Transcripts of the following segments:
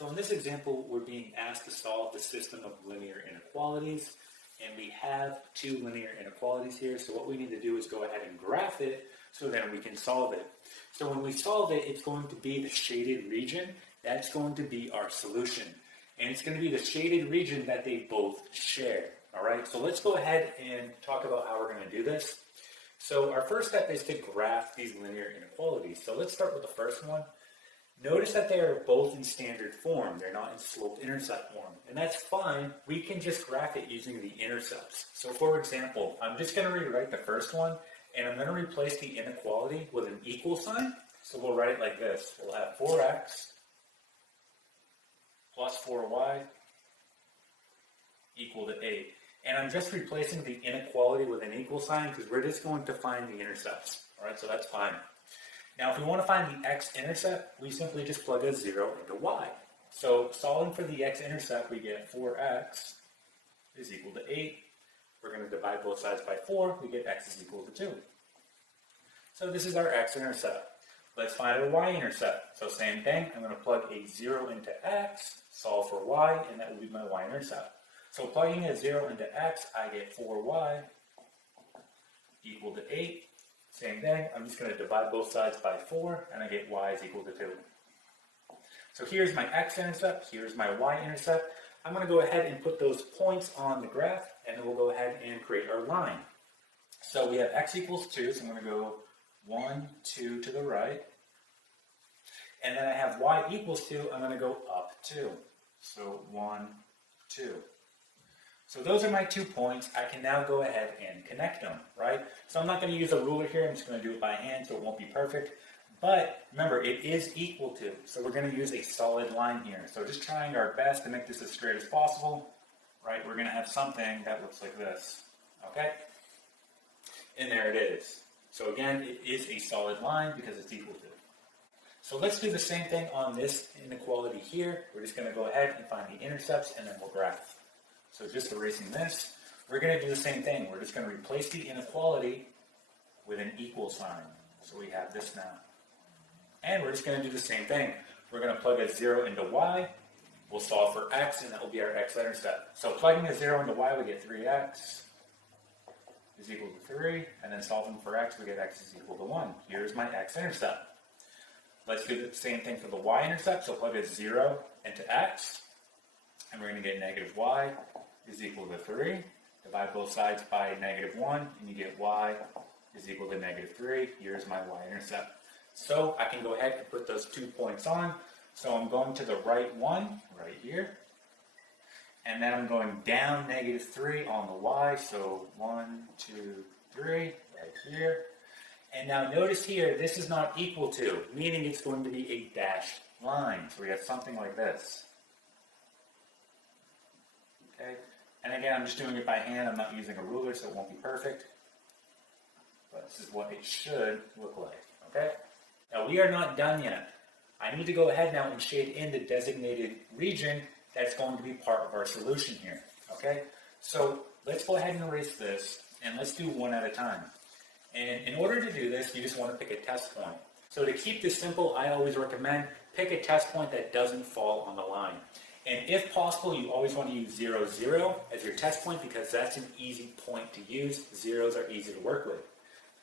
So in this example, we're being asked to solve the system of linear inequalities, and we have two linear inequalities here. So what we need to do is go ahead and graph it so that we can solve it. So when we solve it, it's going to be the shaded region. That's going to be our solution. And it's going to be the shaded region that they both share. All right, so let's go ahead and talk about how we're going to do this. So our first step is to graph these linear inequalities. So let's start with the first one. Notice that they are both in standard form. They're not in slope-intercept form. And that's fine. We can just graph it using the intercepts. So for example, I'm just going to rewrite the first one, and I'm going to replace the inequality with an equal sign. So we'll write it like this. We'll have 4x plus 4y equal to 8. And I'm just replacing the inequality with an equal sign because we're just going to find the intercepts. All right, so that's fine. Now, if we want to find the x-intercept, we simply just plug a 0 into y. So solving for the x-intercept, we get 4x is equal to 8. We're going to divide both sides by 4. We get x is equal to 2. So this is our x-intercept. Let's find our y-intercept. So same thing. I'm going to plug a 0 into x, solve for y, and that will be my y-intercept. So plugging a 0 into x, I get 4y equal to 8. Same thing, I'm just going to divide both sides by 4, and I get y is equal to 2. So here's my x-intercept, here's my y-intercept. I'm going to go ahead and put those points on the graph, and then we'll go ahead and create our line. So we have x equals 2, so I'm going to go 1, 2 to the right. And then I have y equals 2, I'm going to go up 2. So 1, 2. So those are my 2 points. I can now go ahead and connect them, right? So I'm not going to use a ruler here. I'm just going to do it by hand, so it won't be perfect. But remember, it is equal to, so we're going to use a solid line here. So just trying our best to make this as straight as possible, right? We're going to have something that looks like this, okay? And there it is. So again, it is a solid line because it's equal to. So let's do the same thing on this inequality here. We're just going to go ahead and find the intercepts, and then we'll graph. So just erasing this, we're going to do the same thing. We're just going to replace the inequality with an equal sign. So we have this now. And we're just going to do the same thing. We're going to plug a 0 into y. We'll solve for x, and that will be our x-intercept. So plugging a 0 into y, we get 3x is equal to 3. And then solving for x, we get x is equal to 1. Here's my x-intercept. Let's do the same thing for the y-intercept. So plug a 0 into x. And we're going to get negative y is equal to 3. Divide both sides by negative 1, and you get y is equal to negative 3. Here's my y-intercept. So I can go ahead and put those 2 points on. So I'm going to the right one, right here. And then I'm going down negative 3 on the y. So 1, 2, 3, right here. And now notice here, this is not equal to, meaning it's going to be a dashed line. So we have something like this. Okay. And again, I'm just doing it by hand. I'm not using a ruler, so it won't be perfect. But this is what it should look like. Okay? Now, we are not done yet. I need to go ahead now and shade in the designated region that's going to be part of our solution here. Okay? So let's go ahead and erase this, and let's do one at a time. And in order to do this, you just want to pick a test point. So to keep this simple, I always recommend pick a test point that doesn't fall on the line. And if possible, you always want to use 0, 0 as your test point because that's an easy point to use. Zeros are easy to work with.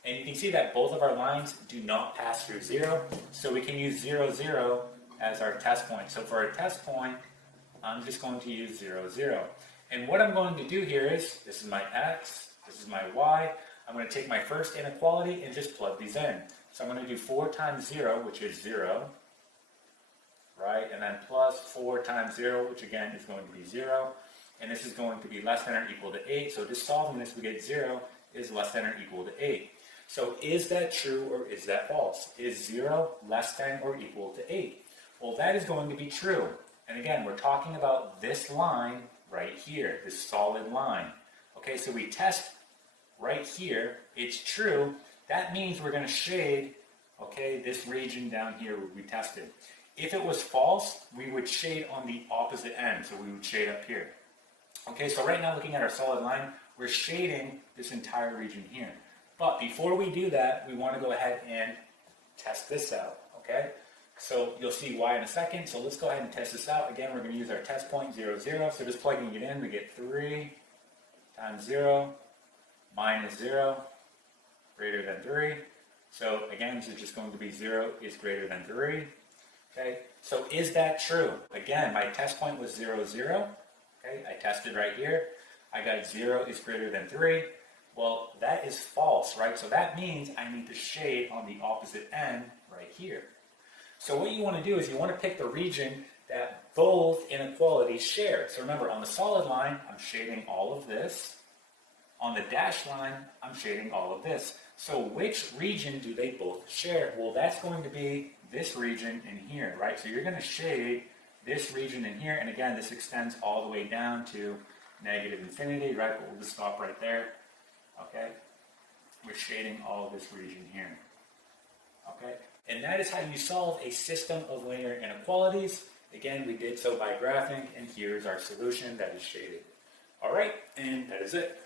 And you can see that both of our lines do not pass through 0, so we can use 0, 0 as our test point. So for our test point, I'm just going to use 0, 0. And what I'm going to do here is, this is my x, this is my y. I'm going to take my first inequality and just plug these in. So I'm going to do 4 times 0, which is 0. Right, and then plus 4 times 0, which again is going to be 0. And this is going to be less than or equal to 8. So just solving this, we get 0 is less than or equal to 8. So is that true or is that false? Is 0 less than or equal to 8? Well, that is going to be true. And again, we're talking about this line right here, this solid line. Okay, so we test right here. It's true. That means we're going to shade, okay, this region down here where we tested. If it was false, we would shade on the opposite end, so we would shade up here. Okay, so right now looking at our solid line, we're shading this entire region here. But before we do that, we want to go ahead and test this out, okay? So you'll see y in a second. So let's go ahead and test this out. Again, we're going to use our test point 0, 0. So just plugging it in, we get 3 times 0 minus 0 greater than 3. So again, this is just going to be 0 is greater than 3. Okay, so is that true? Again, my test point was 0, 0. Okay, I tested right here. I got 0 is greater than 3. Well, that is false, right? So that means I need to shade on the opposite end right here. So what you want to do is you want to pick the region that both inequalities share. So remember, on the solid line, I'm shading all of this. On the dashed line, I'm shading all of this. So which region do they both share? Well, that's going to be this region in here, right? So you're going to shade this region in here. And again, this extends all the way down to negative infinity, right? But we'll just stop right there. Okay? We're shading all of this region here. Okay? And that is how you solve a system of linear inequalities. Again, we did so by graphing, and here's our solution that is shaded. All right, and that is it.